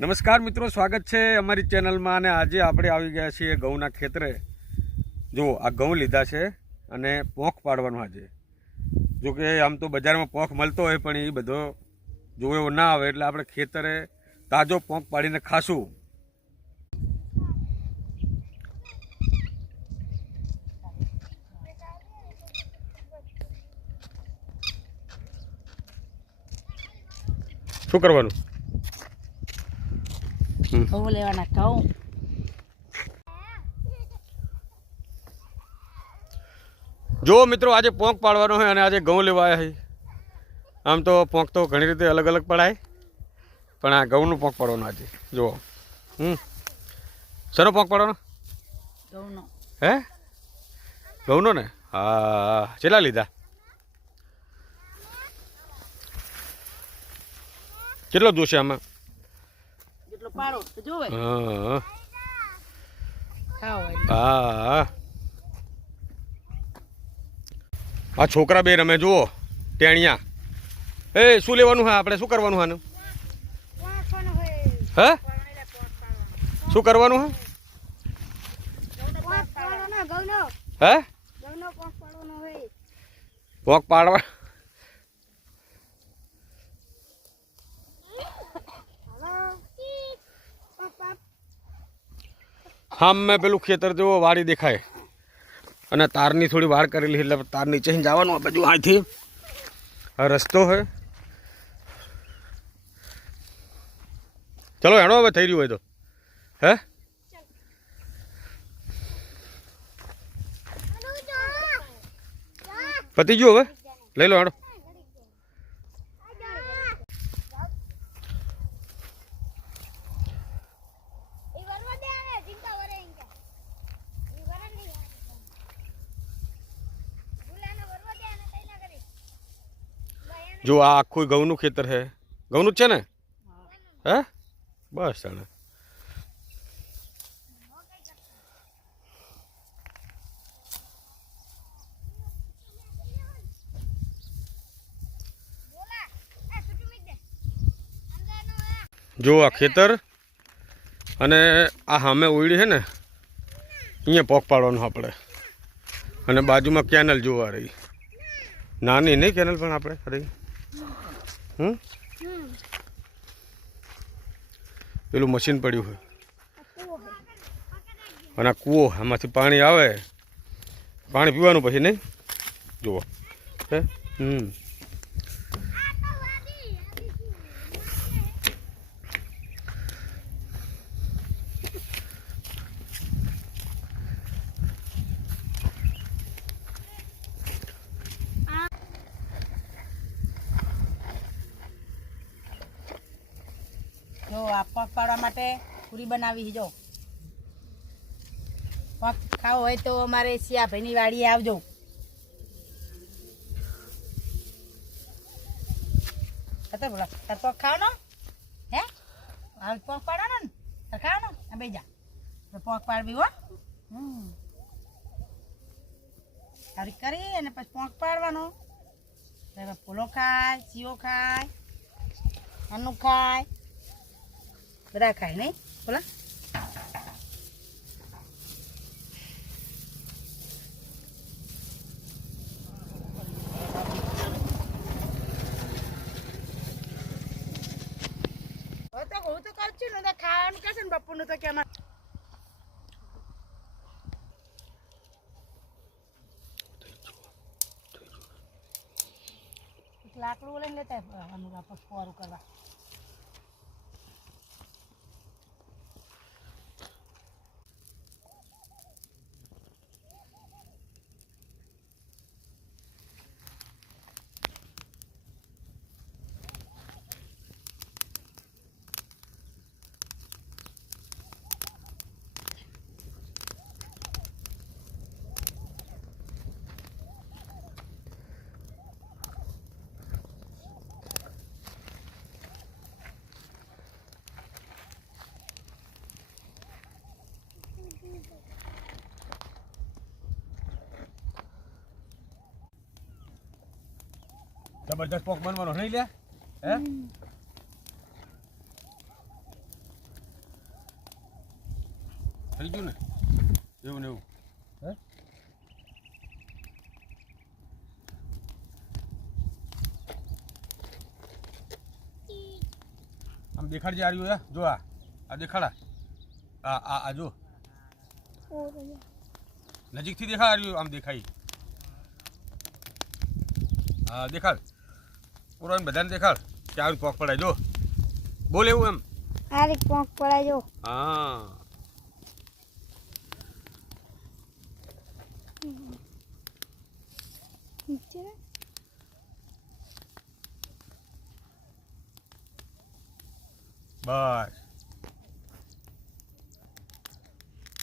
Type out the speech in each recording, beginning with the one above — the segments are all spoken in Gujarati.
નમસ્કાર મિત્રો, સ્વાગત છે અમારી ચેનલમાં. અને આજે આપણે આવી ગયા છીએ ઘઉંના ખેતરે. જો આ ઘઉં લીધા છે અને પોંખ પાડવાનો આજે. જો કે આમ તો બજારમાં પોંખ મળતો હોય પણ એ બધો જો એવો ના આવે એટલે આપણે ખેતરે તાજો પોંખ પાડીને ખાશું. શું કરવાનું? ઘઉં લેવાના. ઘઉં જો મિત્રો, આજે પોંખ પાડવાનો હોય અને આજે ઘઉં લેવા આવ્યા છે. આમ તો પોંખ તો ઘણી રીતે અલગ અલગ પડાય, પણ આ ઘઉંનું પોંખ પાડવાનું આજે. જુઓ, શેનો પોંખ પાડવાનો? ઘઉંનો. હે, ઘઉંનો ને? હા, કેટલા લીધા? કેટલો જોશે આમાં? જેટલો પાડો તો જોવે. હા ખાવ હા. આ છોકરા બે રમે, જુઓ ટેણિયા. એ શું લેવાનું હા? આપણે શું કરવાનું આનું? હે, શું કરવાનું હા? હે, પોંખ પાડવા. હા, મેં પેલું ખેતર જેવો વાડી દેખાય અને તારની થોડી વાડ કરેલી એટલે તાર નીચે જવાનું. આ બાજુ અહીંથી આ રસ્તો હોય. ચલો હેણો, હવે થઈ રહ્યું હોય તો. હે, પતી ગયું, હવે લઈ લો હેણો. જો આ આખું ઘઉંનું ખેતર છે. ઘઉંનું જ છે ને? હે, બસ તાણે. જો આ ખેતર અને આ સામે ઓયડી છે ને, અહીંયા પોંખ પાડવાનું આપણે. અને બાજુમાં કેનલ જોવા રહી, નાની નહીં કેનલ પણ આપણે રહી. પેલું મશીન પડ્યું હોય અને આ કૂવો, આમાંથી પાણી આવે, પાણી પીવાનું પછી નહીં. જુઓ હે. જો આ પોંખ પાડવા માટે પૂરી બનાવી છે. જો પોંખ ખાવો હોય તો અમારે સિયાભાઈની વાડીએ આવજો. બોલા તાર પોંખ ખાવાનો હે? આ પોંખ પાડવાનો ને તાર ખાવાનો? આ બે જા પોંખ પાડવી હો. સારી કરી અને પછી પોંખ પાડવાનો. ફૂલો ખાય, ચીઓ ખાય, આનું ખાય, બધા ખાય નહીં બોલા. હું તો કહું છું ને ખાવાનું કહેશે ને બપોરનું તો કે લાકડું લઈને લેતા ફોરું કરવા. જબરદસ્ત પોંખ બનવાનો નહીં લે. હે, થઈ ગયું ને એવું ને એવું હે આમ દેખાડજે આ રહ્યું જો આ દેખાડા આ જો નજીકથી દેખાડ આ રહ્યું આમ દેખાય હા દેખાડ પૂરો બધાને દેખાડ કે આવી પોક પડાય જો બોલ એવું એમ આ રીત પોંક પડાય જો હા બસ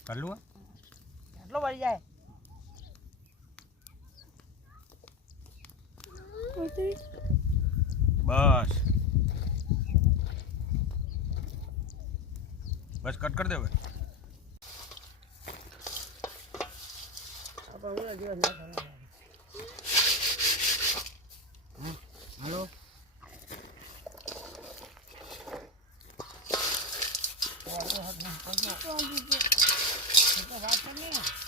કરલું એટલો વળી જાય બસ બસ કટ કરી દે હવે હાલો વાત નહીં